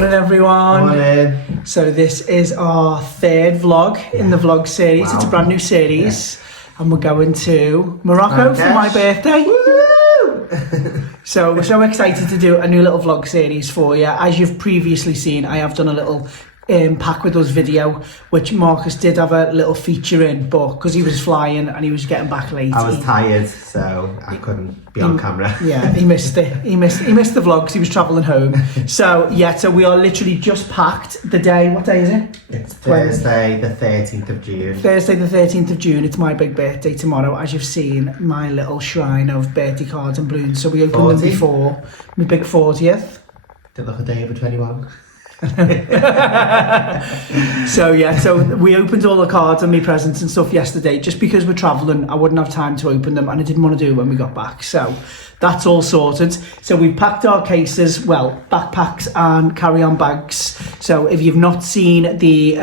Morning everyone. Morning. So this is our third vlog in the vlog series. Wow. It's a brand new series and we're going to Morocco for my birthday. Woo! So we're so excited to do a new little vlog series for you. As you've previously seen, I have done a little pack with us video, which Marcus did have a little feature in, but because he was flying and he was getting back late, I was tired, so I couldn't be on camera. Yeah, he missed it. He missed the vlog because he was travelling home. So yeah, so we are literally just packed the day. What day is it? It's Thursday, the 13th of June. Thursday, the 13th of June. It's my big birthday tomorrow. As you've seen, my little shrine of birthday cards and balloons. So we opened 40? them before my big 40th. Didn't look a day over 21. So yeah, so we opened all the cards and my presents and stuff yesterday. Just because we're travelling, I wouldn't have time to open them, and I didn't want to do it when we got back. So that's all sorted. So we've packed our cases, well, backpacks and carry-on bags. So if you've not seen the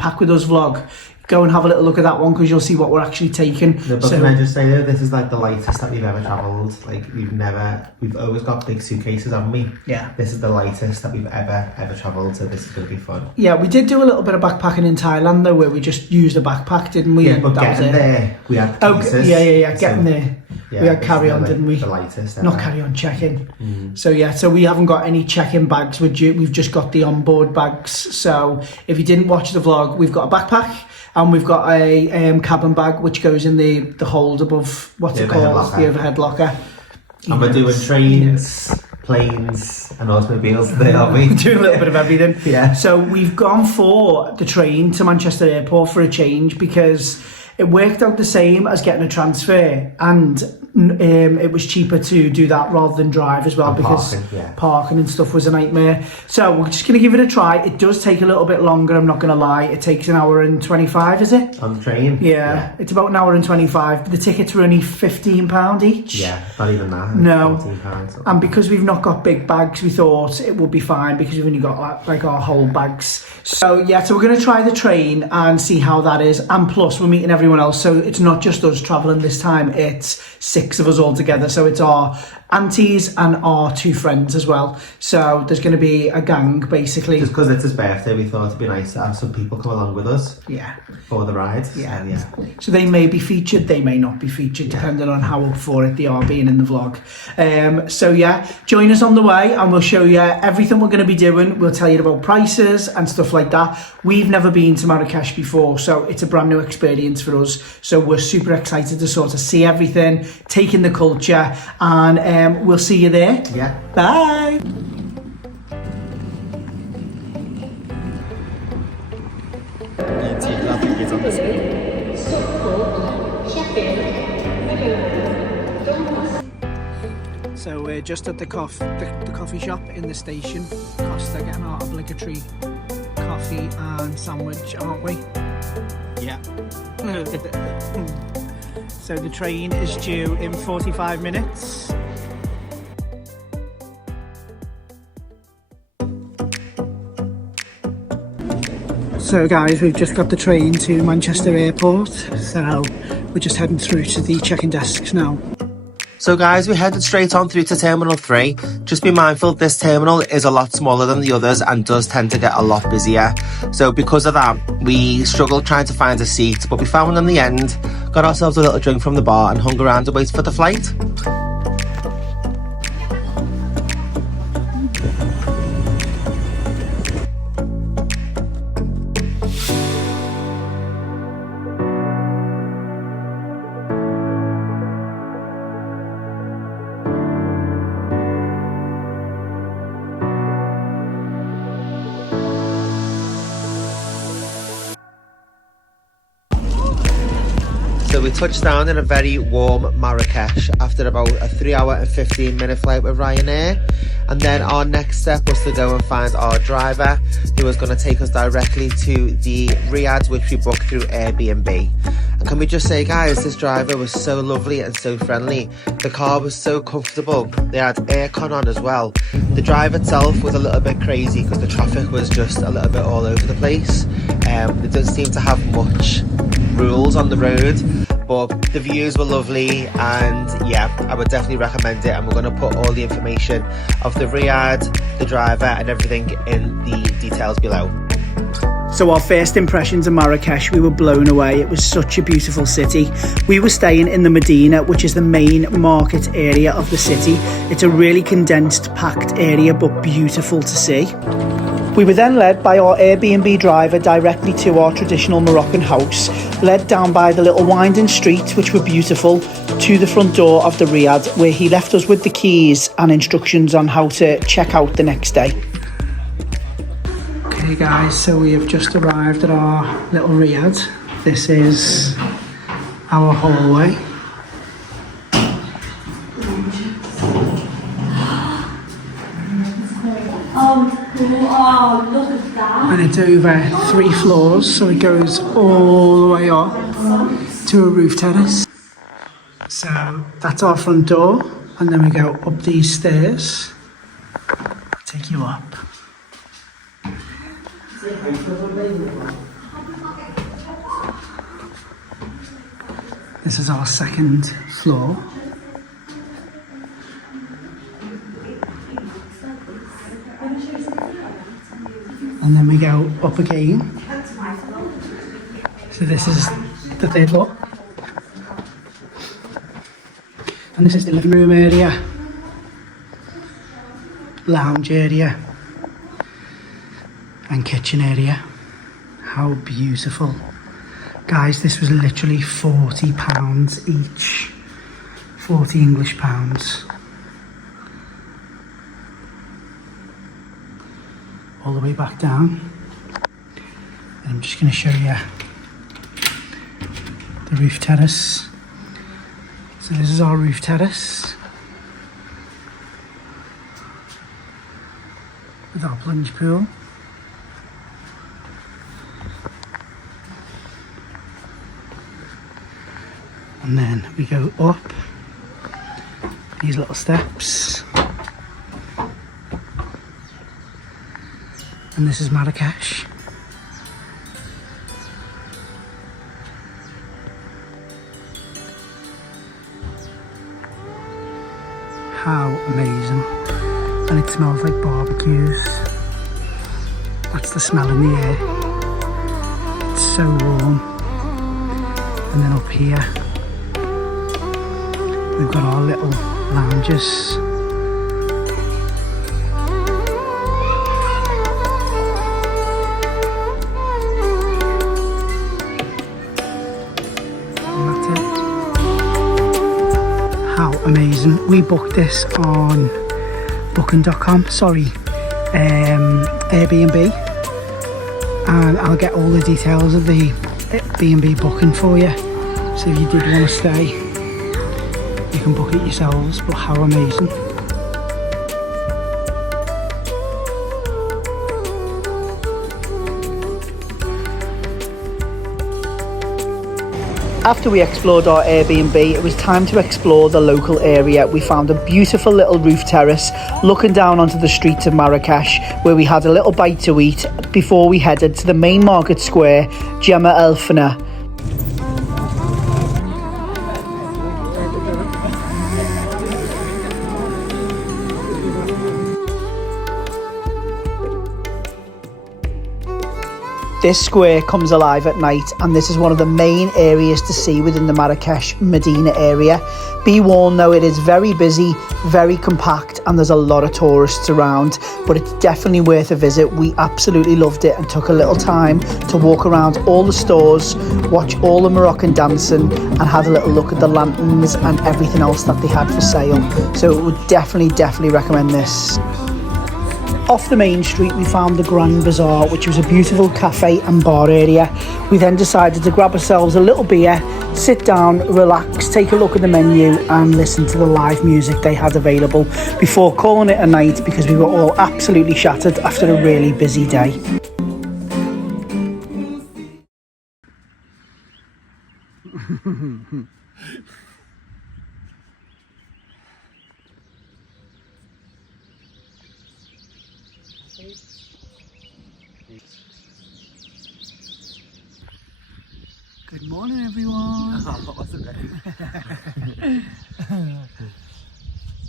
Pack With Us vlog, go and have a little look at that one, because you'll see what we're actually taking. No, but can I just say that this is like the lightest that we've ever travelled. Like we've always got big suitcases, haven't we? Yeah. This is the lightest that we've ever travelled, so this is going to be fun. Yeah, we did do a little bit of backpacking in Thailand though, where we just used a backpack, didn't we? Yeah, but getting there, we had cases. Oh, yeah, getting there. Yeah, we had carry-on, didn't we? The lightest ever. Not carry-on, check-in. So yeah, so we haven't got any check-in bags with you. We've just got the onboard bags. So if you didn't watch the vlog, we've got a backpack and we've got a cabin bag which goes in the hold above, what's it called? The overhead locker. And we're doing trains, planes and automobiles today, aren't we? We're doing a little bit of everything. Yeah. So we've gone for the train to Manchester Airport for a change, because it worked out the same as getting a transfer, and it was cheaper to do that rather than drive as well, and because parking and stuff was a nightmare. So we're just going to give it a try. It does take a little bit longer, I'm not going to lie. It takes an hour and 25, is it? On the train? Yeah, it's about an hour and 25, but the tickets were only £15 each. Yeah, not even that. No. £14. And because we've not got big bags, we thought it would be fine, because we've only got like our whole bags. So yeah, so we're going to try the train and see how that is. And plus, we're meeting everyone else, so it's not just us travelling this time, it's 6 of us all together. So it's our aunties and our 2 friends as well. So there's going to be a gang, basically. Just because it's his birthday, we thought it'd be nice to have some people come along with us. Yeah. For the ride. Yeah. So, yeah. So they may be featured, they may not be featured, depending on how up for it they are being in the vlog. So yeah, join us on the way and we'll show you everything we're going to be doing. We'll tell you about prices and stuff like that. We've never been to Marrakesh before, so it's a brand new experience for us. So we're super excited to sort of see everything, take in the culture, and we'll see you there. Yeah. Bye. So we're just at the coffee shop in the station. Costa getting our obligatory coffee and sandwich, aren't we? Yeah. So the train is due in 45 minutes. So guys, we've just got the train to Manchester Airport, so we're just heading through to the check-in desks now. So guys, we headed straight on through to Terminal 3. Just be mindful, this terminal is a lot smaller than the others and does tend to get a lot busier. So because of that, we struggled trying to find a seat, but we found one in the end, got ourselves a little drink from the bar and hung around to wait for the flight. So we touched down in a very warm Marrakesh after about a 3-hour and 15-minute flight with Ryanair. And then our next step was to go and find our driver, who was going to take us directly to the Riad, which we booked through Airbnb. And can we just say, guys, this driver was so lovely and so friendly. The car was so comfortable. They had aircon on as well. The drive itself was a little bit crazy because the traffic was just a little bit all over the place. They didn't seem to have much rules on the road. but the views were lovely, and yeah, I would definitely recommend it. And we're going to put all the information of the Riad, the driver and everything in the details below. So our first impressions of Marrakesh, we were blown away. It was such a beautiful city. We were staying in the Medina, which is the main market area of the city. It's a really condensed, packed area, but beautiful to see. We were then led by our Airbnb driver directly to our traditional Moroccan house, led down by the little winding streets, which were beautiful, to the front door of the Riad, where he left us with the keys and instructions on how to check out the next day. Okay guys, so we have just arrived at our little Riad. This is our hallway. Oh, look at that. And it's over 3 floors, so it goes all the way up to a roof terrace. So that's our front door, and then we go up these stairs. Take you up. This is our second floor. And then we go up again. So this is the third floor. And this is the living room area, lounge area, and kitchen area. How beautiful. Guys, this was literally £40 each. 40 English pounds. All the way back down. And I'm just going to show you the roof terrace. So this is our roof terrace with our plunge pool. And then we go up these little steps. And this is Marrakesh. How amazing. And it smells like barbecues. That's the smell in the air. It's so warm. And then up here we've got our little lounges. How amazing. We booked this on booking.com, Airbnb, and I'll get all the details of the B&B booking for you, so if you did want to stay you can book it yourselves. But how amazing. After we explored our Airbnb, it was time to explore the local area. We found a beautiful little roof terrace looking down onto the streets of Marrakesh, where we had a little bite to eat before we headed to the main market square, Jama El Fna. This square comes alive at night, and this is one of the main areas to see within the Marrakesh Medina area. Be warned though, it is very busy, very compact, and there's a lot of tourists around, but it's definitely worth a visit. We absolutely loved it and took a little time to walk around all the stores, watch all the Moroccan dancing, and had a little look at the lanterns and everything else that they had for sale. So it would definitely recommend this. Off the main street we found the Grand Bazaar, which was a beautiful cafe and bar area. We then decided to grab ourselves a little beer, sit down, relax, take a look at the menu and listen to the live music they had available before calling it a night, because we were all absolutely shattered after a really busy day. Good morning everyone. I wasn't ready.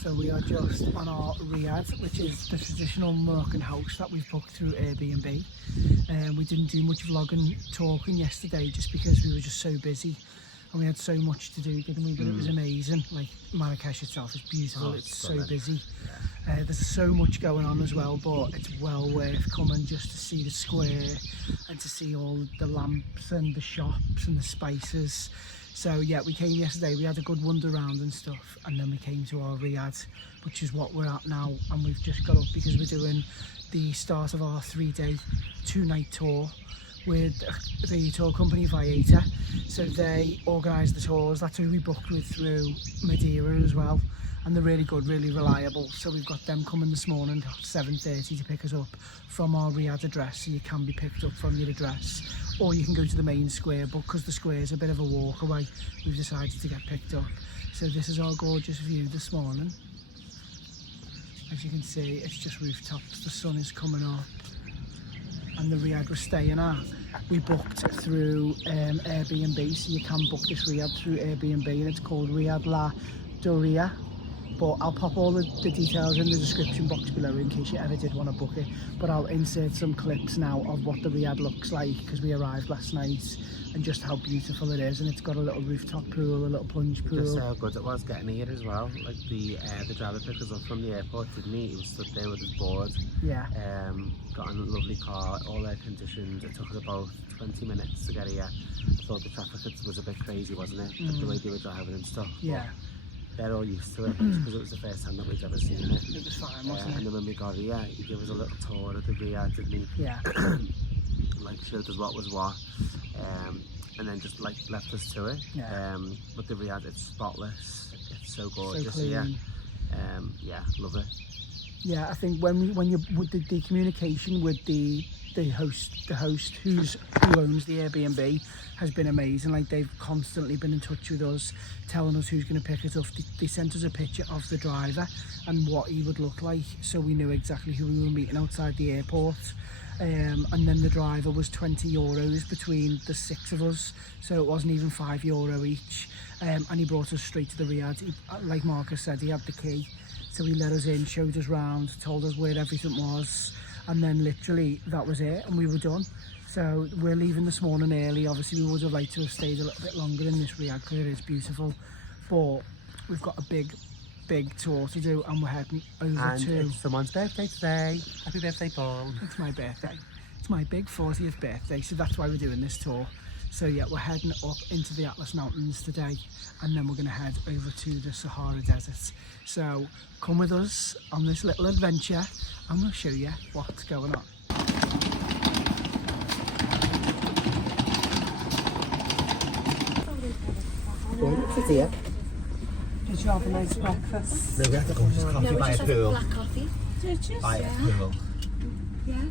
So we are just on our Riad, which is the traditional Moroccan house that we've booked through Airbnb. We didn't do much vlogging, talking yesterday just because we were just so busy and we had so much to do, didn't we? But it was amazing. Like Marrakesh itself is beautiful. It's so busy. There's so much going on as well, but it's well worth coming just to see the square and to see all the lamps and the shops and the spices. So yeah, we came yesterday, we had a good wander around and stuff, and then we came to our Riad, which is what we're at now, and we've just got up because we're doing the start of our 3-day, 2-night tour with the tour company Viata. So they organise the tours, that's who we booked with through Medina as well, and they're really good, really reliable. So we've got them coming this morning at 7:30 to pick us up from our Riad address, so you can be picked up from your address, or you can go to the main square, but because the square is a bit of a walk away, we've decided to get picked up. So this is our gorgeous view this morning. As you can see, it's just rooftops, the sun is coming up, and the Riad we're staying at, we booked through Airbnb, so you can book this Riad through Airbnb, and it's called Riad la Douiria. But I'll pop all the details in the description box below in case you ever did want to book it. But I'll insert some clips now of what the Riad looks like, because we arrived last night, and just how beautiful it is. And it's got a little rooftop pool, a little plunge pool. Just how good it was getting here as well. Like the driver picked us up from the airport, didn't he? He was stood there with his board. Yeah. Got in a lovely car, all air conditioned. It took us about 20 minutes to get here. I thought the traffic was a bit crazy, wasn't it? Like the way they were driving and stuff. Yeah. They're all used to it because it was the first time that we'd ever seen it. It was fine, wasn't it? And then when we got here, he gave us a little tour of the Riad, didn't he? Yeah. Like showed us what was what, and then just like left us to it. Yeah. But the Riad, it's spotless. It's so gorgeous. So clean. Yeah, love it. Yeah, I think when you with the communication with the host who owns the Airbnb has been amazing. Like they've constantly been in touch with us, telling us who's going to pick us up. They sent us a picture of the driver and what he would look like, so we knew exactly who we were meeting outside the airport. And then the driver was €20 between the 6 of us, so it wasn't even €5 each. And he brought us straight to the Riad. Like Marcus said, he had the key, so he let us in, showed us round, told us where everything was, and then literally that was it, and we were done. So we're leaving this morning early. Obviously we would have liked to have stayed a little bit longer in this Riad because it is beautiful, but we've got a big tour to do, and we're heading over to... it's someone's birthday today. Happy birthday, Paul. It's my birthday. It's my big 40th birthday, so that's why we're doing this tour. So yeah, we're heading up into the Atlas Mountains today, and then we're going to head over to the Sahara Desert. So come with us on this little adventure, and we'll show you what's going on. What's it here? Did you have a nice breakfast? No, we have to go just coffee by a pool. Black coffee. Did you? By a pool. Yeah.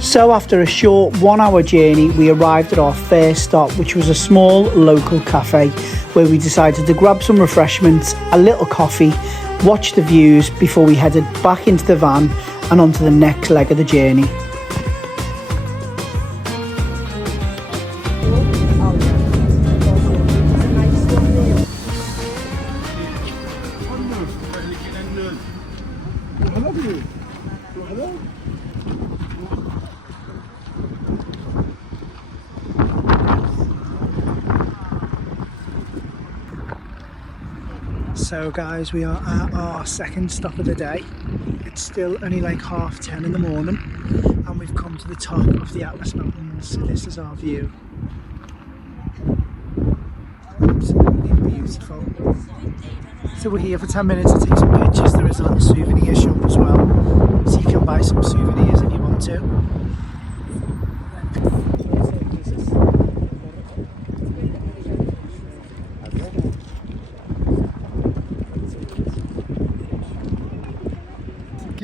So after a short 1-hour journey, we arrived at our first stop, which was a small local cafe where we decided to grab some refreshments, a little coffee, watch the views before we headed back into the van and onto the next leg of the journey. So guys, we are at our second stop of the day. It's still only like 10:30 in the morning, and we've come to the top of the Atlas Mountains. This is our view. Absolutely beautiful. So we're here for 10 minutes to take some pictures. There is a little souvenir shop as well, so you can buy some souvenirs if you want to.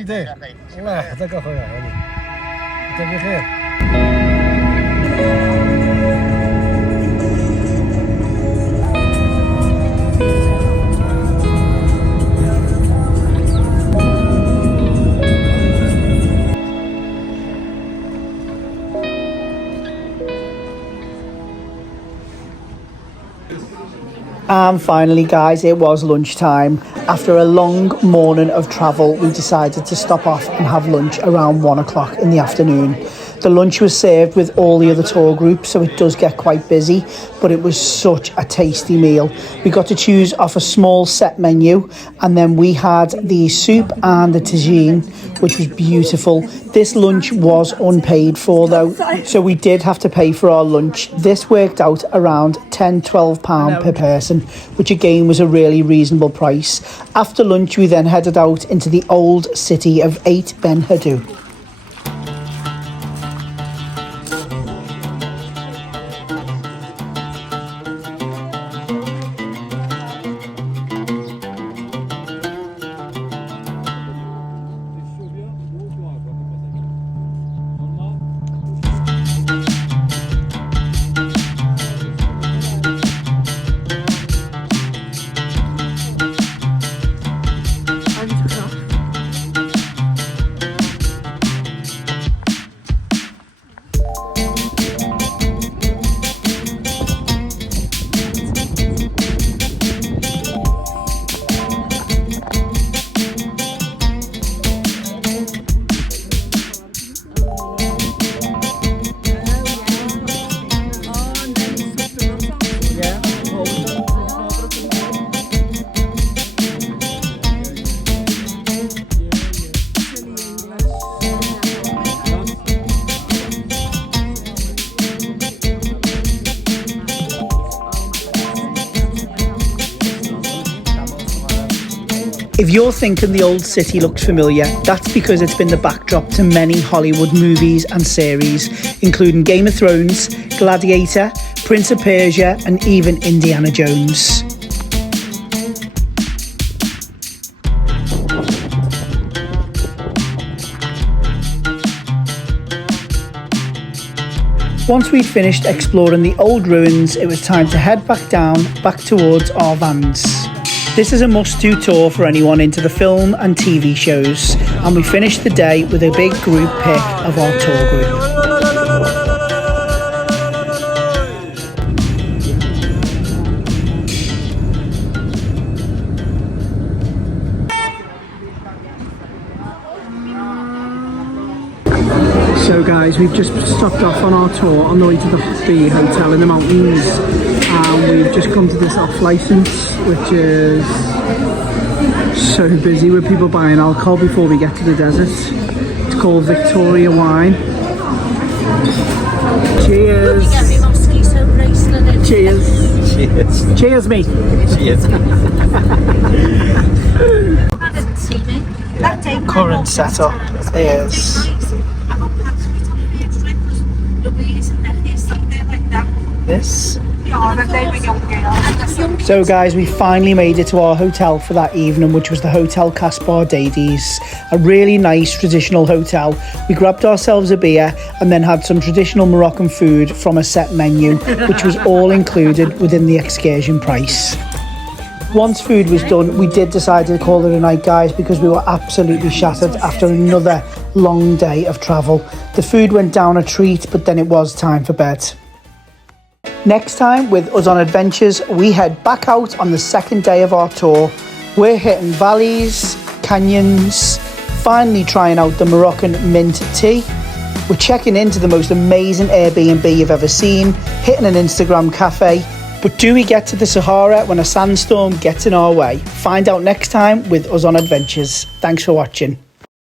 كده والله يحفظك اخويا هاني انت بخير. And finally, guys, it was lunchtime. After a long morning of travel, we decided to stop off and have lunch around 1 o'clock in the afternoon. The lunch was served with all the other tour groups, so it does get quite busy, but it was such a tasty meal. We got to choose off a small set menu, and then we had the soup and the tagine, which was beautiful. This lunch was unpaid for though, so we did have to pay for our lunch. This worked out around £10-12 per person, which again was a really reasonable price. After lunch, we then headed out into the old city of 8 Ben Haddou. If you're thinking the old city looks familiar, that's because it's been the backdrop to many Hollywood movies and series, including Game of Thrones, Gladiator, Prince of Persia, and even Indiana Jones. Once we'd finished exploring the old ruins, it was time to head back towards our vans. This is a must-do tour for anyone into the film and TV shows, and we finished the day with a big group pic of our tour group. So guys, we've just stopped off on our tour on the way to the hotel in the mountains, and we've just come to this off license, which is so busy with people buying alcohol before we get to the desert. It's called Victoria Wine. Cheers! Cheers! Cheers! Cheers, mate! Cheers! Current setup is this. So guys, we finally made it to our hotel for that evening, which was the Hotel Caspar Davies, a really nice traditional hotel. We grabbed ourselves a beer and then had some traditional Moroccan food from a set menu, which was all included within the excursion price. Once food was done, we did decide to call it a night, guys, because we were absolutely shattered after another long day of travel. The food went down a treat, but then it was time for bed. Next time with Us on Adventures, we head back out on the second day of our tour. We're hitting valleys, canyons, finally trying out the Moroccan mint tea. We're checking into the most amazing Airbnb you've ever seen, hitting an Instagram cafe. But do we get to the Sahara when a sandstorm gets in our way? Find out next time with Us on Adventures. Thanks for watching.